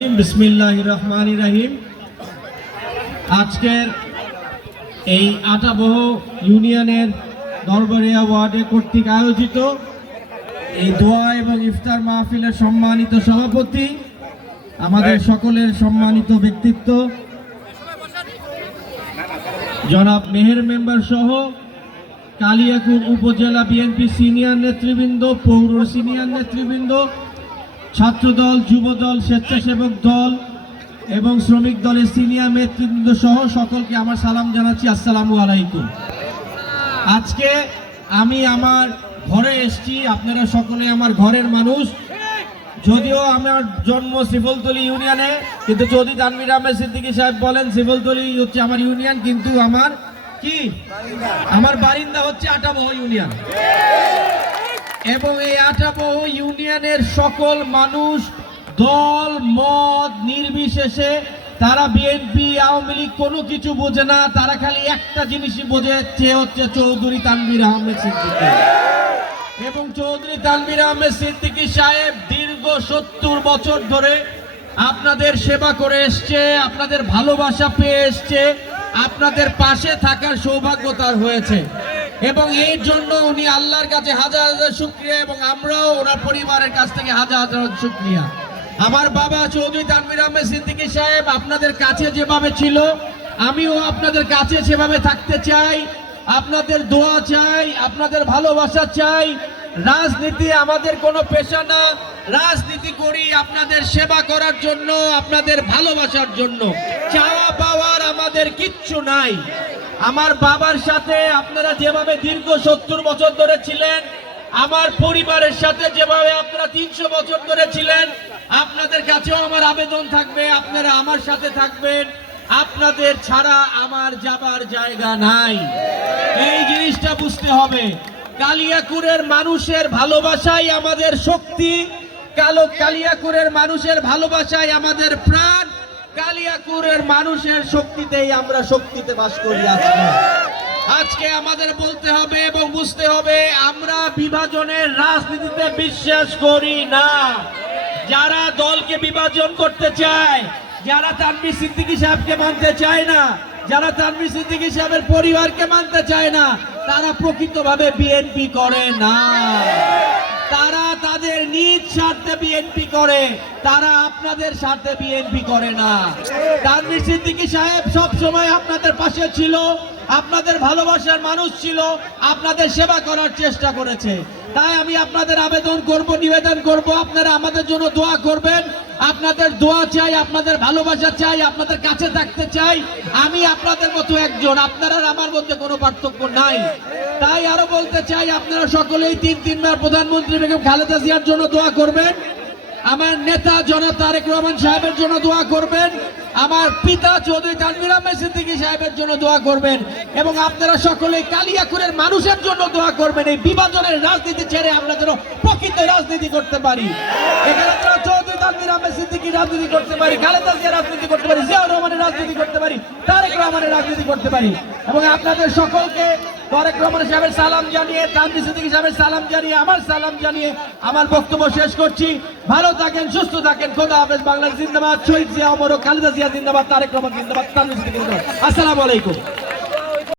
বিসমিল্লাহির রহমানির রহিম। আজকের এই আটাবহ ইউনিয়নের দরবারিয়া ওয়ার্ডে কর্তৃক আয়োজিত এই দোয়া এবং ইফতার মাহফিলের সম্মানিত সভাপতি, আমাদের সকলের সম্মানিত ব্যক্তিত্ব জনাব মেহের মেম্বার সহ কালিয়াকৈর উপজেলা বিএনপি সিনিয়র নেতৃবৃন্দ, পৌর সিনিয়র নেতৃবৃন্দ, ছাত্রদল, যুবদল, স্বেচ্ছাসেবক দল এবং শ্রমিক দলের সিনিয়র নেতৃবৃন্দ সহ সকলকে আমার সালাম জানাচ্ছি। আসসালামু আলাইকুম। আজকে আমি আমার ঘরে এসেছি, আপনারা সকলে আমার ঘরের মানুষ। যদিও আমার জন্ম শিফলতলী ইউনিয়নে, কিন্তু চৌধুরী তানভীর আহমেদ সিদ্দিকী সাহেব বলেন শিফলতলী হচ্ছে আমার ইউনিয়ন, কিন্তু আমার কি আমার বারিন্দা হচ্ছে আটাবহ ইউনিয়ন। এবং এই আটাবহ ইউনিয়নের সকল মানুষ দল মত নির্বিশেষে, তারা বিএনপি আওয়ামী লীগ কোনো কিছু বোঝে না, তারা খালি একটা জিনিসই বোঝে, সে হচ্ছে চৌধুরী তানভীর আহমেদ সিদ্দিকী। এবং চৌধুরী তানভীর আহমেদ সিদ্দিকী সাহেব দীর্ঘ 70 বছর ধরে আপনাদের সেবা করে এসছে, আপনাদের ভালোবাসা পেয়ে এসছে, আপনাদের পাশে থাকার সৌভাগ্য তার হয়েছে। এবং এর জন্য উনি আল্লাহর কাছে হাজার হাজার শুকরিয়া, এবং আমরাও ওনার পরিবারের কাছ থেকে হাজার হাজার শুকরিয়া। আমার বাবা চৌধুরী তানভীর আহমেদ সিদ্দিকী সাহেব আপনাদের কাছে যেভাবে ছিল, আমিও আপনাদের কাছে সেভাবে থাকতে চাই। আপনাদের দোয়া চাই, আপনাদের ভালোবাসা চাই। রাজনীতি আমাদের কোনো পেশা না, রাজনীতি করি আপনাদের সেবা করার জন্য, আপনাদের ভালোবাসার জন্য। চাওয়া পাওয়ার আমাদের কিচ্ছু নাই। আমার বাবার সাথে আপনারা যেভাবে দীর্ঘ 70 বছর ধরে ছিলেন, আমার পরিবারের সাথে যেভাবে আপনারা 300 বছর ধরে ছিলেন, আপনাদের কাছেও আমার আবেদন থাকবে, আপনারা আমার সাথে থাকবেন। আপনাদের ছাড়া আমার যাবার জায়গা নাই, এই জিনিসটা বুঝতে হবে। কালিয়াকৈরের মানুষের ভালোবাসাই আমাদের শক্তি, কালিয়াকৈরের মানুষের ভালোবাসাই আমাদের প্রাণ, কালিয়াকৈরের মানুষের শক্তিতেই আমরা শক্তিতে বাস করি। আজকে আমাদের বলতে হবে এবং বুঝতে হবে, আমরা বিভাজনের রাজনীতিতে বিশ্বাস করি না। যারা দলকে বিভাজন করতে চায়, যারা তানভীর সিদ্দিকী সাহেবকে মানতে চায় না, যারা তানভীর সিদ্দিকী সাহেবের পরিবারকে মানতে চায় না, তারা প্রকৃতভাবে বিএনপি করে না। তারা তাদের নিজ স্বার্থে বিএনপি করে, তারা আপনাদের স্বার্থে বিএনপি করে না। তানভীর সিদ্দিকী সাহেব সব সময় আপনাদের পাশে ছিল, আপনাদের ভালোবাসার মানুষ ছিল, আপনাদের সেবা করার চেষ্টা করেছে। তাই আমি আপনাদের আবেদন করব, নিবেদন করব, আপনারা আমাদের জন্য দোয়া করবেন। আপনাদের দোয়া চাই, আপনাদের ভালোবাসা চাই, আপনাদের কাছে থাকতে চাই। আমি আপনাদের মতো একজন, আপনারা আমার মধ্যে কোনো পার্থক্য নাই। তাই আরো বলতে চাই, আপনারা সকলেই 3 বার প্রধানমন্ত্রী বেগম খালেদা জিয়ার জন্য দোয়া করবেন, আমার নেতা জনাব তারেক রহমান সাহেবের জন্য দোয়া করবেন, আমার পিতা চৌধুরী তানভীর আহমেদ সিদ্দিকী সাহেবের জন্য দোয়া করবেন, এবং আপনারা সকলেই কালিয়াকৈরের মানুষের জন্য দোয়া করবেন। এই বিভাজনের রাজনীতি ছেড়ে আমরা যেন প্রকৃত রাজনীতি করতে পারি। এখানে আমরা চৌধুরী তানভীর আহমেদ সিদ্দিকী রাজনীতি করতে পারি, খালেদা জিয়া রাজনীতি করতে পারি, জিয়াউর রহমানের রাজনীতি করতে পারি, তারেক রহমানের রাজনীতি করতে পারি। এবং আপনাদের সকলকে তারেক রহমান সাহেবের সালাম জানিয়ে, তানভীর সিদ্দিকী সাহেবের সালাম জানিয়ে, আমার সালাম জানিয়ে আমার বক্তব্য শেষ করছি। ভালো থাকেন, সুস্থ থাকেন। খোদা হাফেজ। বাংলাদেশ জিন্দাবাদ। শহীদ জিয়া অমর, খালেদা জিয়া জিন্দাবাদ, তারেক রহমান জিন্দাবাদ, তানভীর সিদ্দিকী জিন্দাবাদ। আসসালামু আলাইকুম।